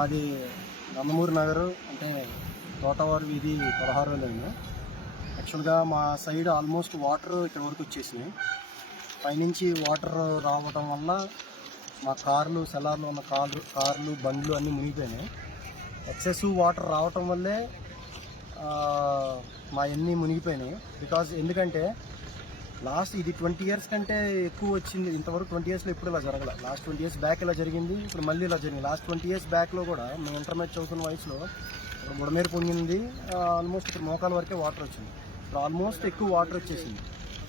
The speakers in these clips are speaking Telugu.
మాది నందమూరి నగరు అంటే తోటవారి వీధి పదహారో లైన్. యాక్చువల్గా మా సైడ్ ఆల్మోస్ట్ వాటర్ ఇక్కడ వరకు వచ్చేసినాయి. పైనుంచి వాటర్ రావడం వల్ల మా కార్లు సెలార్లు ఉన్న కార్లు కార్లు బండ్లు అన్నీ మునిగిపోయినాయి. ఎక్సెస్ వాటర్ రావటం వల్లే మా ఎన్ని మునిగిపోయినాయి. బికాజ్ ఎందుకంటే లాస్ట్ ఇది ట్వంటీ ఇయర్స్ కంటే ఎక్కువ వచ్చింది. ఇంతవరకు ట్వంటీ ఇయర్స్లో ఎప్పుడు ఇలా జరగల. లాస్ట్ ట్వంటీ ఇయర్స్ బ్యాక్ ఇలా జరిగింది. ఇప్పుడు మళ్ళీ ఇలా జరిగింది. లాస్ట్ ట్వంటీ ఇయర్స్ బ్యాక్లో కూడా మేము ఇంటర్మీడియట్ చదువుతున్న వయసులో ఇప్పుడు బుడమేరు పొంగింది. ఆల్మోస్ట్ ఇప్పుడు మోకాల వరకే వాటర్ వచ్చింది. ఇప్పుడు ఆల్మోస్ట్ ఎక్కువ వాటర్ వచ్చేసింది.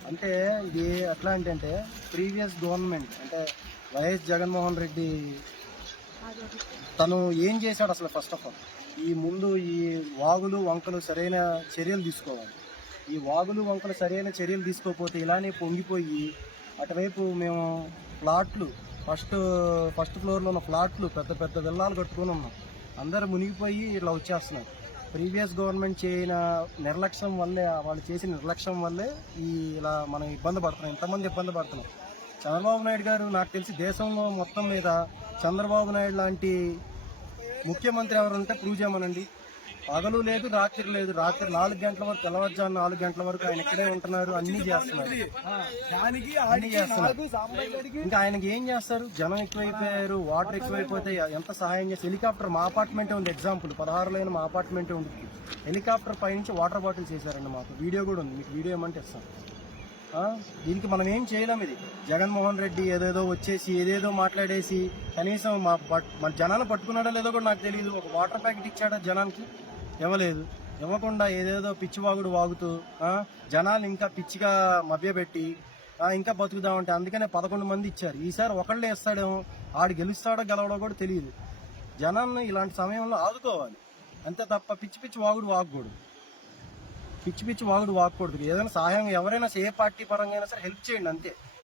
అంటే ఇది ఎట్లా అంటే ప్రీవియస్ గవర్నమెంట్ అంటే వైఎస్ జగన్మోహన్ రెడ్డి తను ఏం చేశాడు అసలు ఫస్ట్ ఆఫ్ ఆల్? ఈ ముందు ఈ వాగులు వంకలు సరైన చర్యలు తీసుకోవాలి. ఈ వాగులు వంకలు సరైన చర్యలు తీసుకోకపోతే ఇలానే పొంగిపోయి అటువైపు మేము ఫ్లాట్లు ఫస్ట్ ఫస్ట్ ఫ్లోర్లో ఉన్న ఫ్లాట్లు పెద్ద పెద్ద విల్లాలు కట్టుకొని ఉన్నాం. అందరు మునిగిపోయి ఇట్లా వచ్చేస్తున్నారు. ప్రీవియస్ గవర్నమెంట్ చేయన నిర్లక్ష్యం వల్లే వాళ్ళు చేసిన నిర్లక్ష్యం వల్లే ఈ ఇలా మనం ఇబ్బంది పడుతున్నాం. ఇంతమంది ఇబ్బంది పడుతున్నాం. చంద్రబాబు నాయుడు గారు నాకు తెలిసి దేశంలో మొత్తం మీద చంద్రబాబు నాయుడు లాంటి ముఖ్యమంత్రి ఎవరంటే ప్రూవ్ చేయమనండి పగలు లేదు రాత్రి లేదు. రాత్రి నాలుగు గంటల వరకు తెల్లవారుజాము నాలుగు గంటల వరకు ఆయన ఇక్కడే ఉంటున్నారు. అన్ని చేస్తున్నారు. అన్ని చేస్తున్నారు. ఇంకా ఆయనకి ఏం చేస్తారు? జనం ఎక్కువైపోయారు వాటర్ ఎక్కువైపోతే ఎంత సహాయం చేస్తారు? హెలికాప్టర్ మా అపార్ట్మెంటే ఉంది. ఎగ్జాంపుల్ పదహారు లైన్ మా అపార్ట్మెంటే ఉంది. హెలికాప్టర్ పైనుంచి వాటర్ బాటిల్స్ వేసారండి మాకు. వీడియో కూడా ఉంది. మీకు వీడియో ఏమంటే ఇస్తాను? దీనికి మనం ఏం చేయలేం ఇది. జగన్మోహన్ రెడ్డి ఏదేదో వచ్చేసి ఏదేదో మాట్లాడేసి కనీసం మా పట్- మన జనాలు పట్టుకున్నాడో లేదో కూడా నాకు తెలియదు ఒక వాటర్ ప్యాకెట్ ఇచ్చాడా జనానికి? ఇవ్వలేదు. ఇవ్వకుండా ఏదేదో పిచ్చి వాగుడు వాగుతూ జనాలు ఇంకా పిచ్చిగా మభ్యపెట్టి ఇంకా బతుకుదామంటే అందుకనే పదకొండు మంది ఇచ్చారు. ఈసారి ఒకళ్ళే ఇస్తాడేమో ఆడు గెలుస్తాడో గెలవడో కూడా తెలియదు జనాన్ని ఇలాంటి సమయంలో ఆదుకోవాలి. అంతే తప్ప పిచ్చి పిచ్చి వాగుడు వాగకూడదు. పిచ్చి పిచ్చి వాగుడు వాగకూడదు ఏదైనా సహాయం ఎవరైనా ఏ పార్టీ పరంగా అయినా సరే హెల్ప్ చేయండి అంతే.